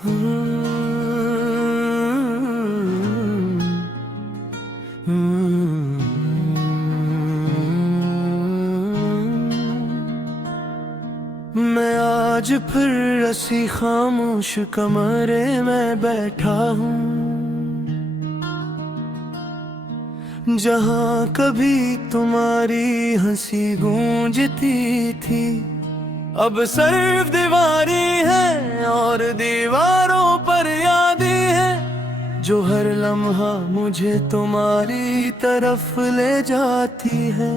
मैं आज फिर ऐसी खामोश कमरे में बैठा हूँ जहाँ कभी तुम्हारी हंसी गूंजती थी। अब सिर्फ दीवारी है और दीवारों पर यादें हैं जो हर लम्हा मुझे तुम्हारी तरफ ले जाती है।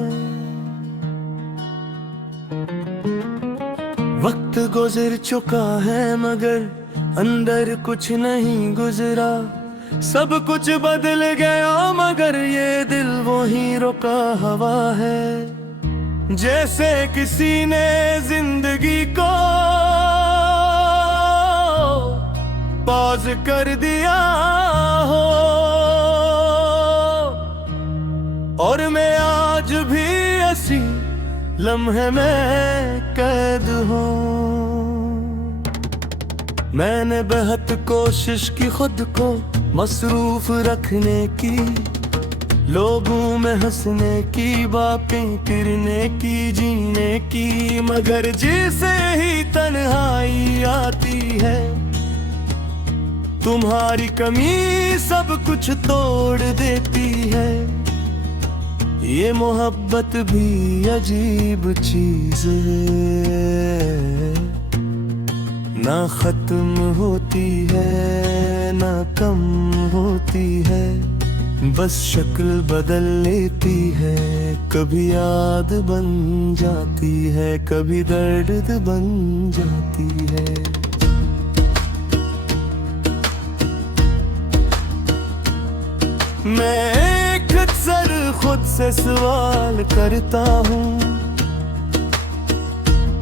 वक्त गुजर चुका है मगर अंदर कुछ नहीं गुजरा। सब कुछ बदल गया मगर ये दिल वही रुका हुआ है। जैसे किसी ने जिंदगी को पॉज कर दिया हो और मैं आज भी ऐसी लम्हे में कैद हूँ। मैंने बेहद कोशिश की खुद को मसरूफ रखने की, लोगों में हंसने की, बातें करने की, जीने की, मगर जैसे ही तन्हाई आती है तुम्हारी कमी सब कुछ तोड़ देती है। ये मोहब्बत भी अजीब चीज है, ना खत्म होती है ना कम होती है, बस शक्ल बदल लेती है। कभी याद बन जाती है, कभी दर्द बन जाती है। मैं अक्सर खुद से सवाल करता हूँ,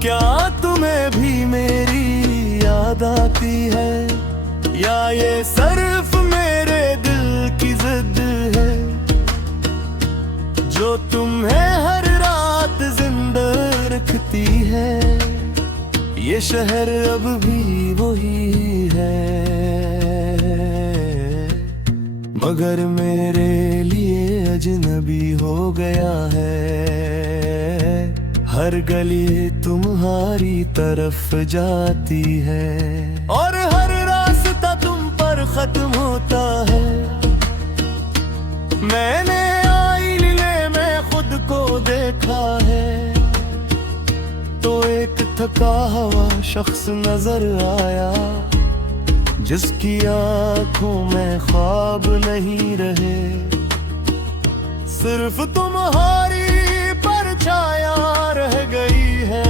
क्या तुम्हें भी मेरी याद आती है या ये सिर्फ मेरे दिल की जिद है जो तुम्हें हर रात जिंदा रखती है। ये शहर अब भी वही है मगर मेरे लिए अजनबी हो गया है। हर गली तुम्हारी तरफ जाती है और हर रास्ता तुम पर खत्म होता है। मैंने आईने में खुद को देखा है तो एक थका हुआ शख्स नजर आया जिसकी आंखों में ख्वाब नहीं रहे, सिर्फ तुम्हारी परछाया रह गई है।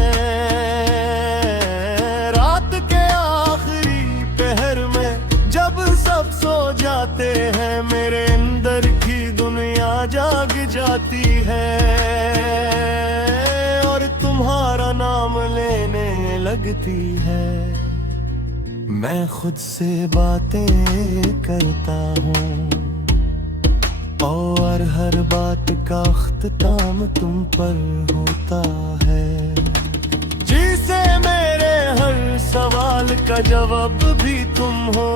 रात के आखिरी पहर में जब सब सो जाते हैं मेरे अंदर की दुनिया जाग जाती है और तुम्हारा नाम लेने लगती है। मैं खुद से बातें करता हूँ और हर बात का अख्ताम तुम पर होता है। जिसे मेरे हर सवाल का जवाब भी तुम हो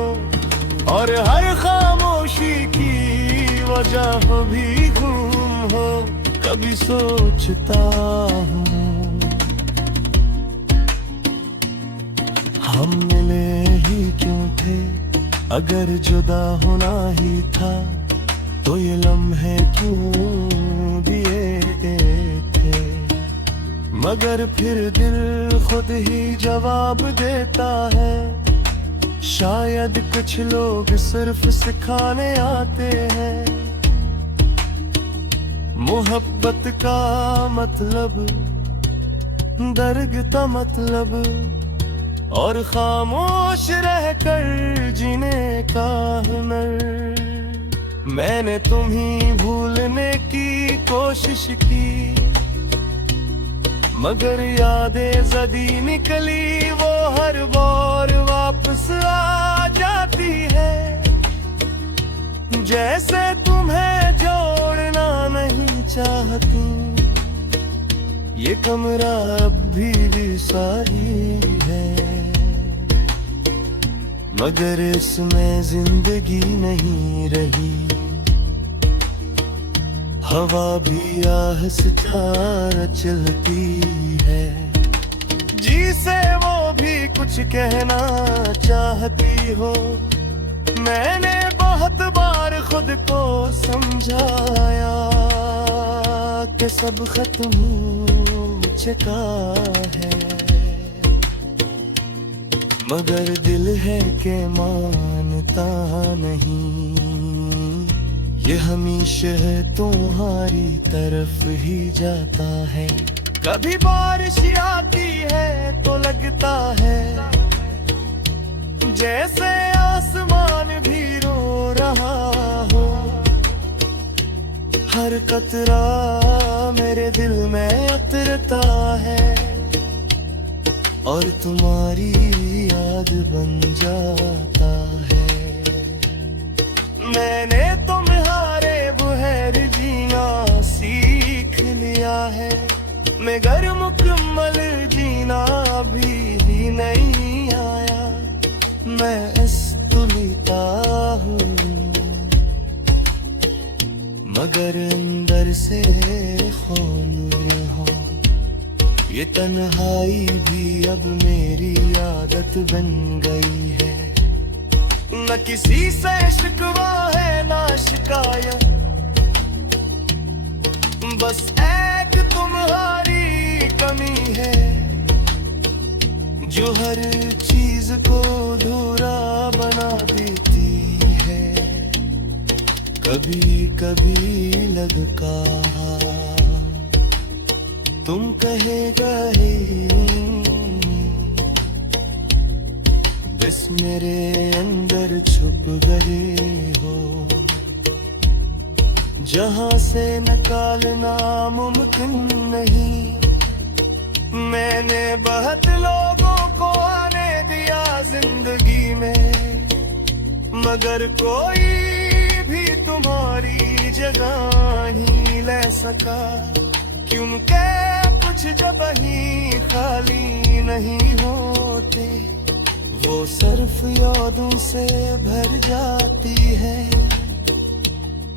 और हर खामोशी की वजह भी तुम हो। कभी सोचता हूँ हम मिले ही क्यों थे, अगर जुदा होना ही था तो ये लम्हे क्यों दिए थे। मगर फिर दिल खुद ही जवाब देता है, शायद कुछ लोग सिर्फ सिखाने आते हैं। मोहब्बत का मतलब, दर्द का मतलब और खामोश रहकर जीने का हुनर। मैंने तुम्ही भूलने की कोशिश की मगर यादें जदी निकली वो हर बार वापस आ जाती है। जैसे तुम्हें जोड़ना नहीं चाहती, ये कमरा अब भी साही है मगर इसमें जिंदगी नहीं रही। हवा भी आहिस्ता चलती है, जी से वो भी कुछ कहना चाहती हो। मैंने बहुत बार खुद को समझाया कि सब खत्म हो चुका है, मगर दिल है कि मानता नहीं। ये हमेशा तुम्हारी तरफ ही जाता है। कभी बारिश आती है तो लगता है जैसे आसमान भी रो रहा हो। हर कतरा मेरे दिल में उतरता है और तुम्हारी याद बन जाता है। मैंने तुम्हारे बगैर जीना सीख लिया है, मगर मुकम्मल जीना भी नहीं आया। मैं अस्तुलिता हूँ मगर अंदर से खून हूँ। ये तन्हाई भी अब मेरी आदत बन गई है। न किसी से शिकवा है ना शिकायत, बस एक तुम्हारी कमी है जो हर चीज को अधूरा बना देती है। कभी कभी लगता तुम कहेगा बस मेरे अंदर छुप गए हो, जहां से निकालना मुमकिन नहीं। मैंने बहुत लोगों को आने दिया जिंदगी में, मगर कोई भी तुम्हारी जगह नहीं ले सका, क्योंकि कुछ जब ही खाली नहीं होते वो सिर्फ यादों से भर जाती है।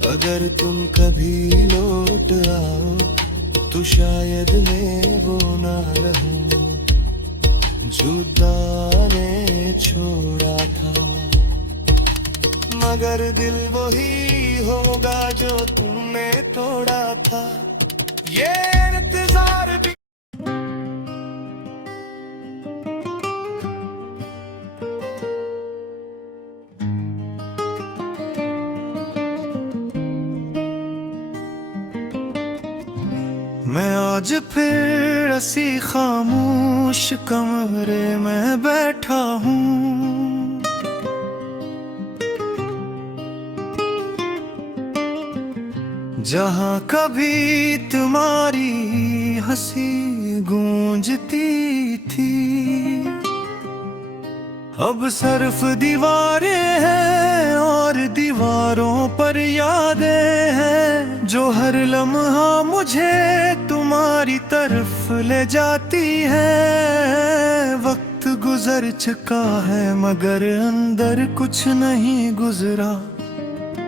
अगर तुम कभी लौट आओ तो शायद मैं वो ना रहूं जुदा ने छोड़ा था, मगर दिल वही होगा जो तुमने तोड़ा था। ये इंतजार भी मैं आज फिर ऐसी खामोश कमरे में बैठा हूँ, जहाँ कभी तुम्हारी हंसी गूंजती थी। अब सिर्फ दीवारें हैं और दीवारों पर यादें हैं, जो हर लम्हा मुझे तुम्हारी तरफ ले जाती है। वक्त गुजर चुका है मगर अंदर कुछ नहीं गुजरा,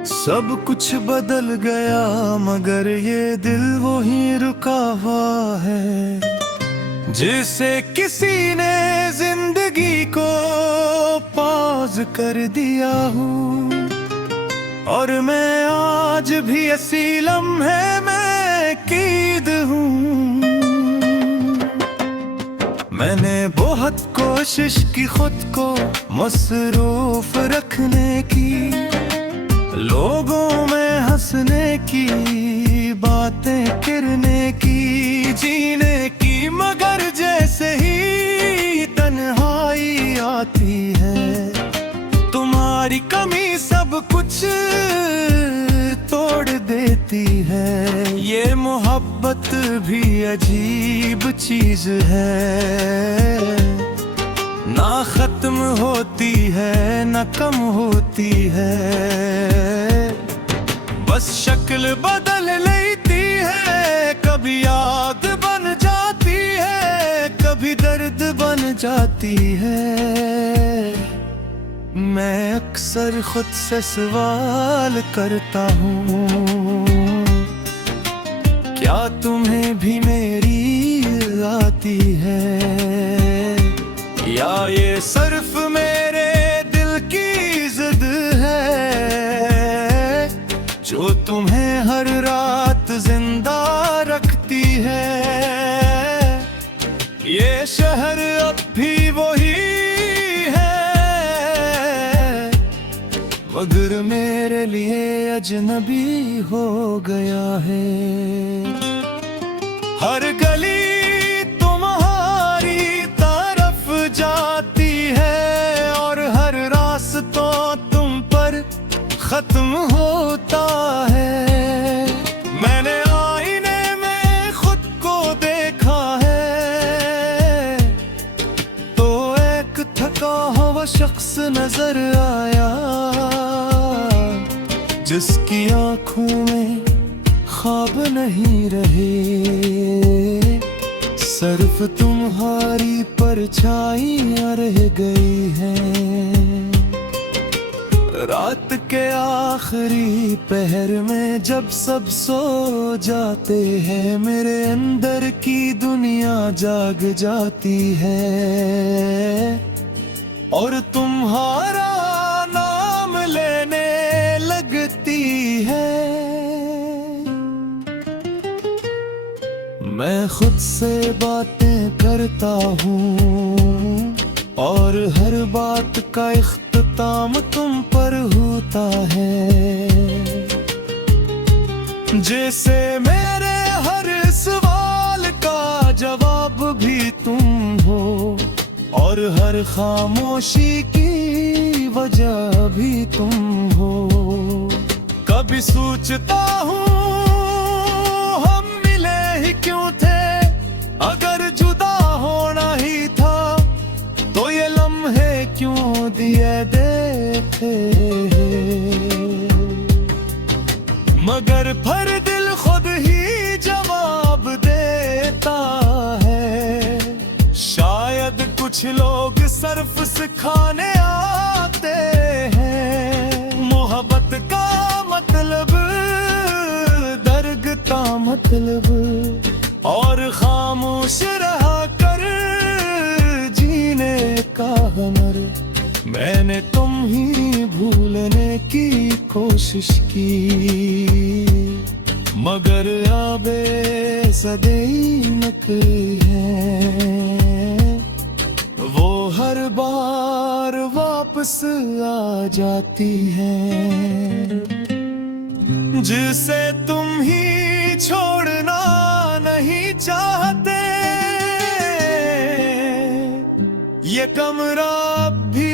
सब कुछ बदल गया मगर ये दिल वहीं रुका हुआ है। जिसे किसी ने जिंदगी को पॉज कर दिया हूँ, और मैं आज भी ऐसी लम्हे में कैद हूँ। मैंने बहुत कोशिश की खुद को मसरूफ रखने की, लोगों में हंसने की, बातें करने की, जीने की, मगर जैसे ही तन्हाई आती है तुम्हारी कमी सब कुछ तोड़ देती है। ये मोहब्बत भी अजीब चीज है, ना खत्म होती है ना कम होती है, बस शक्ल बदल लेती है। कभी याद बन जाती है, कभी दर्द बन जाती है, मैं अक्सर खुद से सवाल करता हूँ, क्या तुम्हें भी मेरी आती है, या ये सिर्फ मेरे दिल की जिद है जो तुम्हें हर रात जिंदा रखती है। ये शहर अब भी वही मगर मेरे लिए अजनबी हो गया है। हर गली तुम्हारी तरफ जाती है और हर रास्तों तुम पर खत्म होता है। मैंने आईने में खुद को देखा है तो एक थका हुआ शख्स नजर आया जिसकी आंखों में ख्वाब नहीं रहे, सिर्फ तुम्हारी परछाइयां रह गई हैं। रात के आखिरी पहर में जब सब सो जाते हैं, मेरे अंदर की दुनिया जाग जाती है और तुम्हारा नाम लेने लगती है। मैं खुद से बातें करता हूँ और हर बात का इख्तिताम तुम पर होता है। जैसे मेरे हर सवाल का जवाब भी तुम हो और हर खामोशी की वजह भी तुम हो। कभी सोचता हूँ हम मिले ही क्यों थे, अगर जुदा होना ही था तो ये लम्हे क्यों दिए देते। मगर फिर दिल खुद ही जवाब देता है, शायद कुछ लोग सिर्फ सिखाने आते हैं। मोहब्बत का मतलब, दर्द का मतलब और खामोश रहा कर जीने का हुनर। मैंने तुम ही भूलने की कोशिश की मगर आबे सदैव नकली है, वो हर बार वापस आ जाती है जिसे तुम ही छोड़ना नहीं चाहते। ये कमरा भी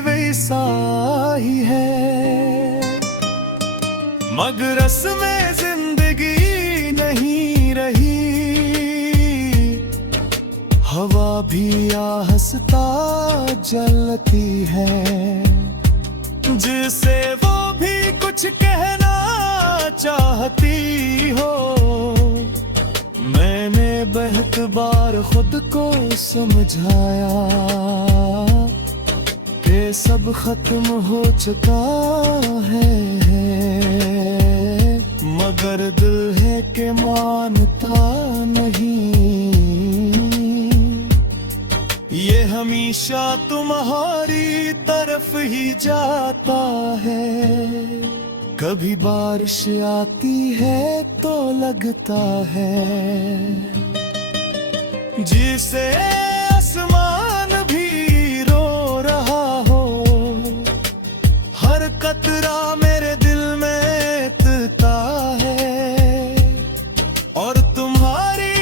वैसा ही है मगर इसमें जिंदगी नहीं रही। हवा भी आहस्ता जलती है जिसे वो भी कुछ कहना चाहती हो। मैंने बहुत बार खुद को समझाया कि सब खत्म हो चुका है मगर दिल है कि मानता नहीं। ये हमेशा तुम्हारी तरफ ही जाता है, कभी बारिश आती है तो लगता है जिसे आसमान भी रो रहा हो। हर कतरा मेरे दिल में तता है और तुम्हारी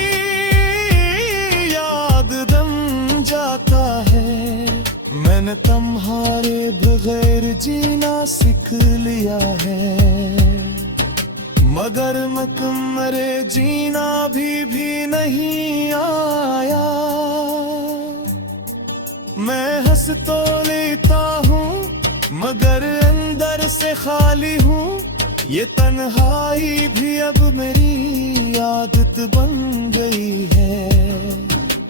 याद दम जाता है। मैंने तुम्हारे बगैर जीना सीख लिया है मगर मैं तुम्हारे जीना भी नहीं आया। मैं हंस तो लेता हूँ मगर अंदर से खाली हूँ। ये तन्हाई भी अब मेरी आदत बन गई है।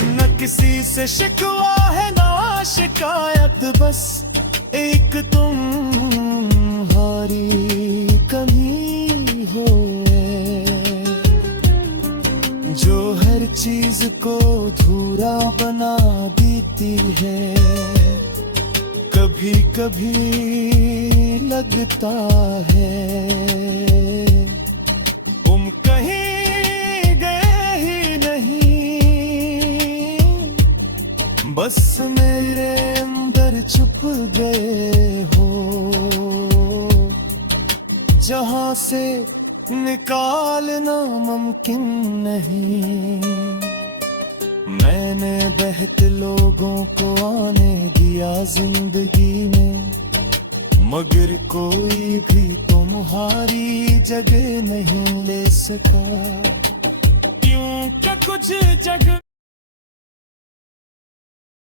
न किसी से शिकवा है ना शिकायत, बस एक तुम हारी कमी हो, जो हर चीज को धूरा बना देती है। कभी कभी लगता है तुम कहीं गए ही नहीं, बस मेरे अंदर छुप गए हो। जहां से निकालना मुमकिन नहीं, मैंने बहते लोगों को आने दिया जिंदगी में, मगर कोई भी तुम्हारी जगह नहीं ले सका। क्यों क्या कुछ जगह